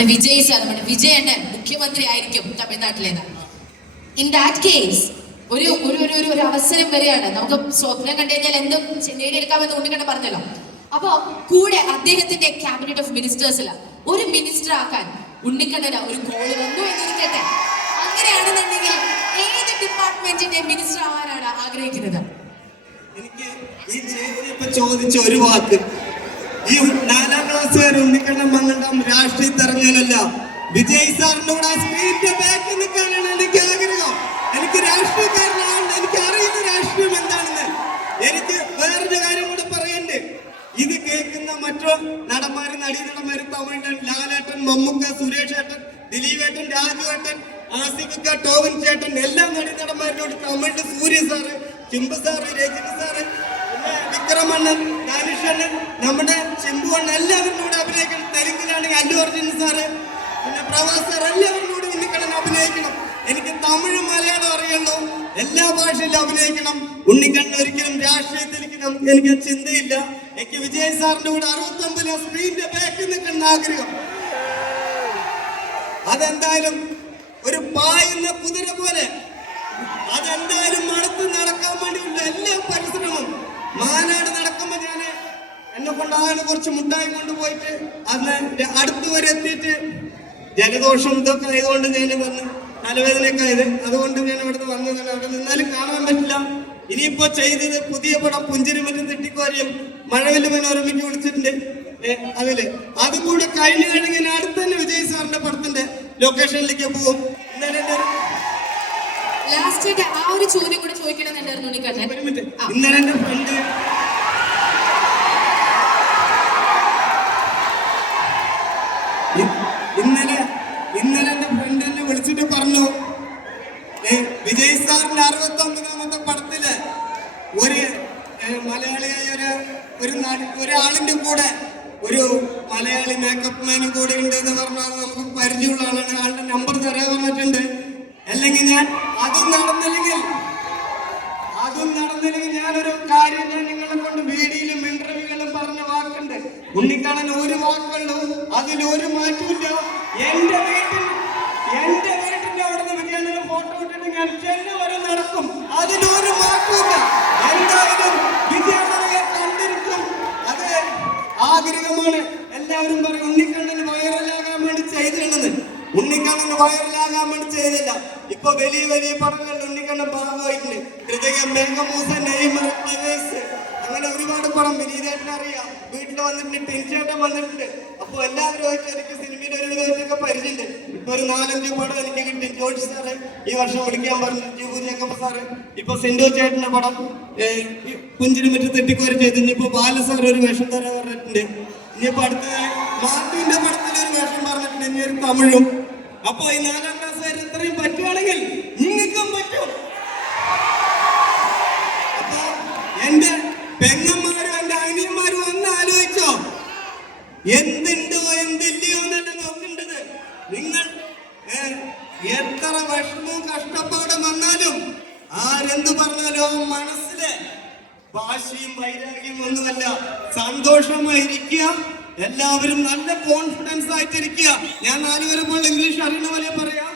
നമ്മുടെ വിജയ് സാർ നമ്മുടെ വിജയണ്ണൻ മുഖ്യമന്ത്രി ആയിരിക്കും തമിഴ്നാട്ടിലേത്. ഇൻ ദാറ്റ് കേസ് ഒരു ഒരു ഒരു ഒരു അവസരം വരെയാണ്. നമുക്ക് സ്വപ്നം കണ്ടു കഴിഞ്ഞാൽ എന്തും നേടിയെടുക്കാമെന്ന് ഉണ്ണിക്കണ്ണൻ പറഞ്ഞല്ലോ. അപ്പോ കൂടെ അദ്ദേഹത്തിന്റെ ക്യാബിനറ്റ് ഓഫ് മിനിസ്റ്റേഴ്സിൽ ഒരു മിനിസ്റ്റർ ആക്കാൻ ഉണ്ണിക്കണ്ണന് ഒരു ഗോൾ വന്നു എന്നിരിക്കട്ടെ. അങ്ങനെയാണെന്നുണ്ടെങ്കിൽ ഏത് ഡിപ്പാർട്ട്മെന്റിന്റെ മിനിസ്റ്റർ ആവാനാണ് ആഗ്രഹിക്കുന്നത്? എനിക്ക് ഈ ചേച്ചി ചോദിച്ച ഒരു വാക്ക്. ഈ നാലാം ക്ലാസ് വരെ ഉണ്ണിക്കണ്ണം മങ്ങണ്ടം രാഷ്ട്രീയ തെരഞ്ഞെടുല്ല വിജയ് സാറിനോട് ആ സ്ക്രീനിന്റെ ബാക്കിൽ നിൽക്കാനാണ് എനിക്ക് ആഗ്രഹം. എനിക്ക് രാഷ്ട്രീയക്കാരനാണ് എനിക്ക് അറിയുന്ന രാഷ്ട്രീയം എന്താണെന്ന് എനിക്ക് വേറൊരു കാര്യം കൂടെ പറയണ്ട്. ഇത് കേൾക്കുന്ന മറ്റു നടന്മാര് നടീനടന്മാര് തമിഴൻ ലാലേട്ടൻ മമ്മുക്ക സുരേഷ് ഏട്ടൻ ദിലീപേട്ടൻ രാജുവേട്ടൻ ആസിഫിക്ക ടോവിൻ ചേട്ടൻ എല്ലാ നടീനടന്മാരിനോട് Tamil Suriya sir Simbu sir Rajini sir വിക്രമണ്ണൻ ധനുഷണ്ണൻ നമ്മുടെ ചിമ്പുവണ്ണൻ എല്ലാവരും കൂടെ അഭിനയിക്കണം. തെലുങ്കിലാണെങ്കിൽ അല്ലു അർജുൻ സാറ്. പിന്നെ പ്രവാസ് സാർ എല്ലാവരും കൂടി ഉണ്ണിക്കണ്ണൻ അഭിനയിക്കണം. എനിക്ക് തമിഴ് മലയാളം അറിയുള്ളൂ. എല്ലാ ഭാഷയിലും അഭിനയിക്കണം. ഉണ്ണിക്കണ്ണൻ ഒരിക്കലും രാഷ്ട്രീയത്തിലേക്ക് നമുക്ക് എനിക്ക് ചിന്തയില്ല. എനിക്ക് വിജയ് സാറിന്റെ കൂടെ അറുപത്തി ഒമ്പതിലെ സ്ക്രീനിന്റെ ബാക്കിൽ നിൽക്കുന്ന ആഗ്രഹം. അതെന്തായാലും ഒരു പായുന്ന കുതിര പോലെ അതെന്തായാലും മണത്ത് നടക്കാൻ വേണ്ടിയുള്ള എല്ലാ പരിശ്രമം. മാനാട് നടക്കുമ്പോ ഞാൻ എന്നെ കൊണ്ടാകാൻ കുറച്ച് മുട്ടായി കൊണ്ടുപോയിട്ട് അന്ന് അടുത്ത് വരെ എത്തിയിട്ട് ജലദോഷം ഇതൊക്കെ ആയതുകൊണ്ട് ഞാൻ വന്ന് തലവേദനയൊക്കെ ആയത് അതുകൊണ്ട് ഞാൻ അവിടുന്ന് വന്നതല്ല. അവിടെ നിന്നാലും കാണാൻ പറ്റില്ല. ഇനിയിപ്പോ ചെയ്തത് പുതിയ പടം പുഞ്ചിരി മറ്റും തെറ്റിക്കോരിയും മഴവിൽ മനോരമയ്ക്ക് വിളിച്ചിട്ടുണ്ട് അതിൽ. അതും കൂടെ കഴിഞ്ഞു കഴിഞ്ഞാൽ ഞാൻ അടുത്ത് തന്നെ വിജയ് സാറിന്റെ പടത്തിന്റെ ലൊക്കേഷനിലേക്ക് പോകും ഇന്നലെ ലാസ്റ്റ് ആ ഒരു ചോദ്യം കൂടെ ചോദിക്കണം എന്നുണ്ടായിരുന്നു. ഇന്നലെ എന്റെ ഫ്രണ്ട് ഇന്നലെ ഇന്നലെ എന്റെ ഫ്രണ്ട് എന്നെ വിളിച്ചിട്ട് പറഞ്ഞു ഏ, വിജയ് സാറിന്റെ അറുപത്തി ഒമ്പതാമത്തെ പടത്തിൽ ഒരു മലയാളിയായ ഒരു ഒരു നാട് ഒരാളിന്റെ കൂടെ ഒരു മലയാളി മേക്കപ്പ് മാനും കൂടെ ഉണ്ട് എന്ന് പറഞ്ഞാൽ നമുക്ക് പരിചയമുള്ള ആളാണ്. ആളുടെ നമ്പർ തരാൻ പറഞ്ഞിട്ടുണ്ട്. അല്ലെങ്കിൽ ഞാൻ അതും നടന്നില്ലെങ്കിൽ അതും നടന്നില്ലെങ്കിൽ ഞാനൊരു കാര്യം ഞാൻ നിങ്ങളെ കൊണ്ട് വീഡിയോയിലും ഇന്റർവ്യൂകളിലും പറഞ്ഞ വാക്കുണ്ട്. ഉണ്ണിക്കാണൻ ഒരു വാക്കുള്ളൂ. അതിൽ ഒരു മാറ്റമില്ല എന്റെ വീട്ടിൽ എന്റെ വീട്ടിന്റെ അവിടെ നിന്ന് ഫോട്ടോ ഇട്ടിട്ട് ഞാൻ ചെല്ലു വരെ നടക്കും അതിലൊരു ആഗ്രഹമാണ് എല്ലാവരും പറയും ഉണ്ണിക്കണ്ണന് വൈറലാകാൻ വേണ്ടി ചെയ്തിരുന്നത് ഉണ്ണിക്കണ്ണന് വൈറലാകാൻ വേണ്ടി ചെയ്തില്ല. ഇപ്പൊ വലിയ വലിയ പടങ്ങൾ ഉണ്ണിക്കണ്ണൻ ഭാഗമായിട്ടുണ്ട്. ഹൃദയം മേഘമൂസ നെയ്മർ ഫ്ലവേഴ്സ്. അങ്ങനെ ഒരുപാട് പടം വിനീതേട്ടൻ അറിയാം. വീട്ടിൽ വന്നിട്ടുണ്ട് ടെൻഷേട്ടൻ വന്നിട്ടുണ്ട്. അപ്പൊ എല്ലാവരുമായിട്ട് എനിക്ക് സിനിമയിൽ ഒരു വിധമായിട്ടൊക്കെ പരിചയമുണ്ട്. ഇപ്പൊ ഒരു നാലഞ്ച് പടം എനിക്ക് കിട്ടി. ജോർജ് സാറ് ഈ വർഷം വിളിക്കാൻ പറഞ്ഞു. Jubu Jacob sir. ഇപ്പൊ സിന്ധു ചേട്ടന്റെ പടം പുഞ്ചിരി മറ്റു തെറ്റിക്കോരി ചെയ്ത്. ഇനിയിപ്പോ ബാല സാർ ഒരു വേഷം തരാൻ പറഞ്ഞിട്ടുണ്ട്. ഇനിയിപ്പോ അടുത്ത മാർട്ടിന്റെ പടത്തിൽ ഒരു വേഷം പറഞ്ഞിട്ടുണ്ട് ഇനി ഒരു തമിഴും. അപ്പൊ ഈ നാലാം ക്ലാസ് വരെ ഇത്രയും പറ്റുവാണെങ്കിൽ നിങ്ങൾക്കും പറ്റും. അപ്പൊ എന്റെ പെങ്ങന്മാരും എന്റെ അനിയന്മാരും ഒന്ന് ആലോചിച്ചോ. എന്തുണ്ടോ എന്തില്ലയോ എന്നല്ല നോക്കേണ്ടത്. നിങ്ങൾ എത്ര വിഷമവും കഷ്ടപ്പാടും വന്നാലും ആരെന്ത് പറഞ്ഞാലും മനസ്സിൽ വാശിയും വൈരാഗ്യം ഒന്നുമല്ല. സന്തോഷമായിരിക്കുക. എല്ലാവരും നല്ല കോൺഫിഡൻസ് ആയിട്ടിരിക്കുക. ഞാൻ നാലുപേരെ പോലെ ഇംഗ്ലീഷ് അറിയുന്ന പോലെ പറയാം.